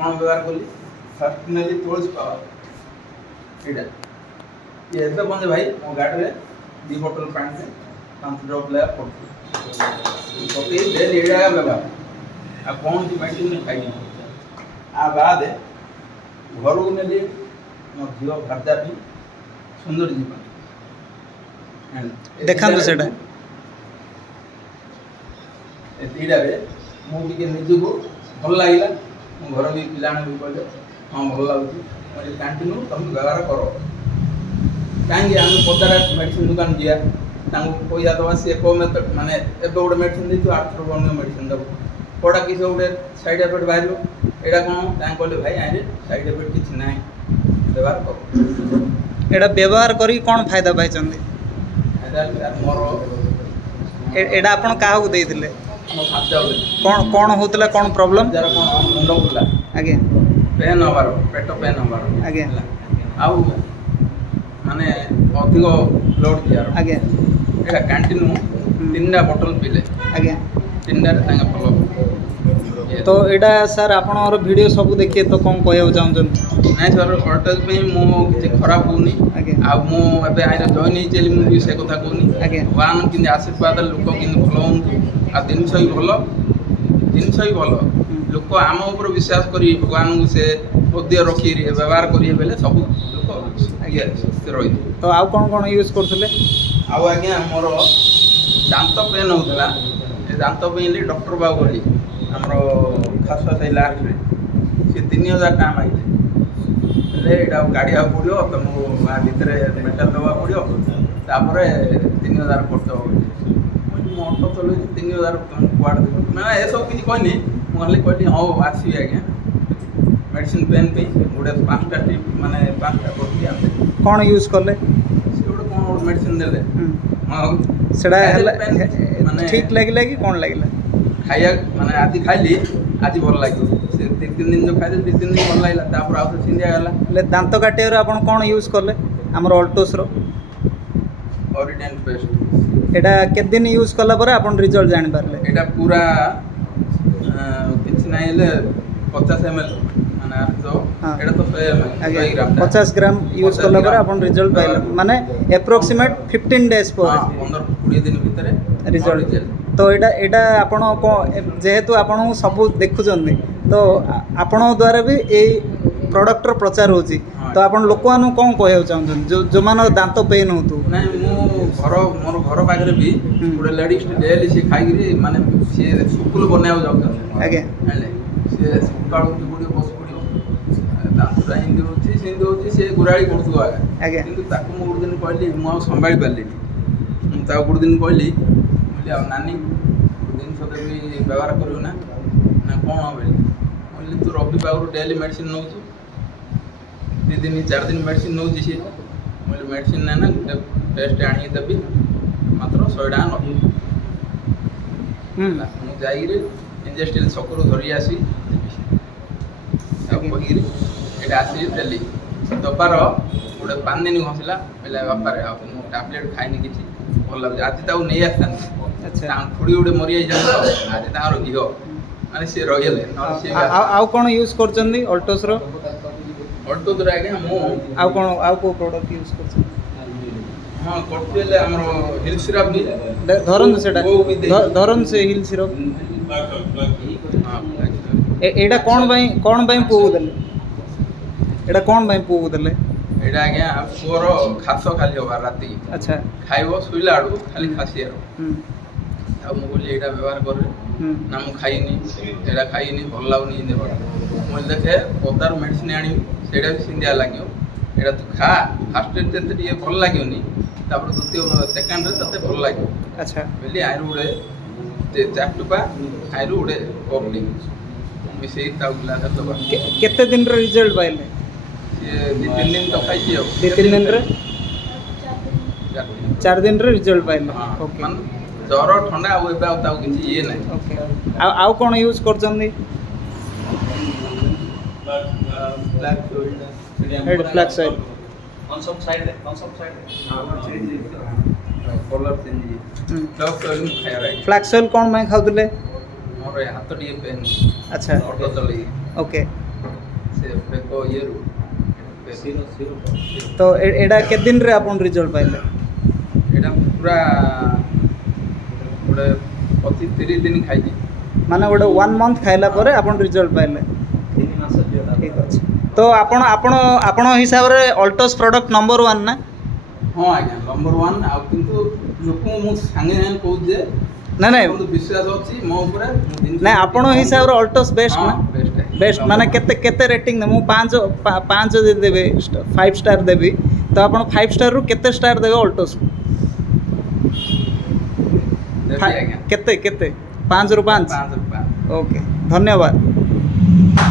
कौन व्यवहार कली फर्स्ट नेली तुलसी पावर एटा ये एबे बंदे भाई मो गाड़ी रे 2 बोतल पानी से 5 ड्रॉप ले पड़ती तो ये डेली एटा का व्यवहार आ कौन सी मेडिसिन नहीं खाई आ बाद घर को नेली मो झियो भर्जा भी सुंदर जीवन देखा तो सेटा एटा रे मु टिके निजु को भल लागिला मो घर भी पिलाने भी कहले हां भल लागुची मोर कंटिन्यू तुम व्यवहार करो कांगे हम पदार मेडिसिन दुकान दिया तांको पैसा दवा से को मेथड माने एबे गोटे मेडिसिन दै तो 8 रुपया मेडिसिन दबो कोडा किस गोटे साइड इफेक्ट बाहरो एडा कोन तां कहले भाई आरे साइड इफेक्ट किछ नाही व्यवहार करो एडा व्यवहार करी कोन फायदा पाइ चंदी एडा मोर एडा आपण काहा को देइथिले मो भाजा कोन कोन होतला कोन प्रॉब्लम जरा कोन मुंडो बुला आगे पेन हबार पेट पेन हबार आगे आउ माने अधिक लोड दियार आगे एटा कंटिन्यू 3 बोतल पीले आगे 3 तांगे फॉलो तो एडा सर आपण और वीडियो सब देखिए तो कोन कहयो चाहछन नहीं सर ऑल्टस में मो किछ खराब होनी आगे आ मो एबे आइना जॉइन ही चली मु से कथा कोनी आगे वान किन आशीर्वाद लोक किन भलो आ दिन सही भलो लोक आम ऊपर विश्वास करी भगवान को से बुद्धि रखी व्यवहार करिए बेले सब लोक आगे स्थिर रही तो आउ कोन यूज करथले आउ आगे मोर दांत पेन होतला ए दांत पेन ले डॉक्टर बाबू गली हमरो खासा से लास्ट रे से 3000 टाइम आइले ले एटा गाड़ी आ पड़ियो तुमको आ भीतर मेटल दवा पड़ियो तापरे 3000 खर्च हो मोटो चलो 3000 तुम क्वाड दे मैं ए सब किछ कहनी मु खाली कहली हां आसी आज्ञा मेडिसिन पेन पे गुडे 5टा टिप माने 5टा करती आते कोन यूज करले से गुडे कोन मेडिसिन देले हां सेडा माने ठीक लागिला कि कोन लागिला खाया माने आदि खाइली आज भल लागियो से 2-3 दिन जो खाइले 2-3 दिन भल लागिला तापर आउ सिंधिया गला ले दांत काटियर आपण कोन यूज करले हमर ऑल्टोस रो ओरिडेंट पेस्ट एटा के दिन यूज करला पर आपण रिजल्ट जानि पारले एटा पूरा किछ नाही ले 50 ml माने तो एटा तो 100 ml 100 ग्राम 50 ग्राम यूज करला पर आपण रिजल्ट पाइले माने एप्रोक्सीमेट 15 डेज पर 15-20 दिन भीतर रिजल्ट तो एटा आपण को जेहेतु आपण सब देखु जंदी तो आपण द्वारा भी ए प्रोडक्ट रो प्रचार होची तो आपण लोकवान कोन कहय चाहछन जो मान दांत पेन होतु नहीं मो मोर घर पाखरे भी गोटे लेडीज डेली से खाइरी माने से सुकुल बनाव जाउछन आगे से सुकाळ गुडी बस पडियो दांत हिंदी होची से गुराळी करथु आगे किंतु ताकू मो गुड दिन कहली मो संभाळी पारली मु ता गुड दिन कहली बोली आ नानी दिन सदे भी व्यवहार करियो ना कोन होबे बोली तू रवि बाबू डेली मेडिसिन नउछु 2 दिन 4 दिन मेडिसिन नउछि से बोली मेडिसिन ना टेस्ट आनी तभी मात्र 100 टाका मु जाइरे इंजेस्टिल सकरो धरि आसी अब बहिरे एटा आसी देली दबार गोटे 5 दिन घसिला बेला बापा रे आ टैबलेट खाइनी किछि भल लाग आज ताऊ नै आस्तान अच्छा खुडी उडे मरि आइ जान आज तारो घियो माने से रहिले न से आउ कोन यूज करचंदी ऑल्टोस रो ऑल्टो दरा आगे मु आउ को प्रोडक्ट यूज करछन हां करतेले हमरो हिल सिरप भी धरन सेटा धरन से हिल सिरप हां एडा कोन बाई पू देले एडा कोन बाई पू देले एडा आगे पुअर खास खाली होबा राती अच्छा खाइबो सुइला आडू खाली खासी आरो आ मु बोली एडा व्यवहार करे ना मु खाइनी एडा खाइनी भल लागनी देबा मु देखे पदार मेडिसिन आनी सेडा भी सिंधिया लागियो एडा तू खा फर्स्ट डे ते ये भल लागियोनी तापर द्वितीय सेकंड रे तते भल लागियो अच्छा बेली आइरु उडे जे चाटुपा आइरु उडे कोपली मिसे ताउ ग्लास दबा केते दिन रे रिजल्ट पाइले ये 2-3 दिन तो खाइछि अब 2-3 दिन रे 4 दिन रे रिजल्ट पाइले ओके जर ठंडा आ एबा ताउ किछि ये नै ओके आउ कोन यूज करचंदी flax oil on some side colour change flax oil खाया राइट फ्लैक्स ऑयल कोन मैं खाउतले मोर हाथ टिए पेन अच्छा ऑटो चली ओके ସେ ବେକ ଇଏରୁ ତ ଏଇଟା କେତେ ଦିନରେ ଆପଣ ରିଜଲ୍ଟ ପାଇଲେ? ଏଇଟା ପୁରା ଗୋଟେ 25-30 ଦିନ ଖାଇଛି। ମାନେ ଗୋଟେ 1 ମନ୍ଥ ଖାଇଲା ପରେ ଆପଣ ରିଜଲ୍ଟ ପାଇଲେ। ଠିକ୍ ଅଛି। ତ ଆପଣ ହିସାବରେ ଅଲ୍ଟୋସ୍ ପ୍ରଡ଼କ୍ଟ ନମ୍ବର 1 ନା? ହଁ ଆଜ୍ଞା ନମ୍ବର 1। ଆଉ କିନ୍ତୁ ଲୋକଙ୍କୁ ମୁଁ ସାଙ୍ଗେ ସାଙ୍ଗେ କହୁଛି ଯେ ନାଇଁ ଆପଣଙ୍କୁ ବିଶ୍ୱାସ ଅଛି ମୋ ଉପରେ। ନାଇଁ ଆପଣ ହିସାବରେ ଅଲ୍ଟୋସ୍ ବେଷ୍ଟ ନା? ବେଷ୍ଟ ମାନେ କେତେ ରେଟିଂ ଦେବେ? ମୁଁ 5 ଯଦି ଦେବେ 5 ଷ୍ଟାର୍ ଦେବି, ତ ଆପଣ 5 ଷ୍ଟାରରୁ କେତେ ଷ୍ଟାର୍ ଦେବେ ଅଲ୍ଟୋସ୍କୁ? କେତେ 5ରୁ 5? ଓକେ ଧନ୍ୟବାଦ।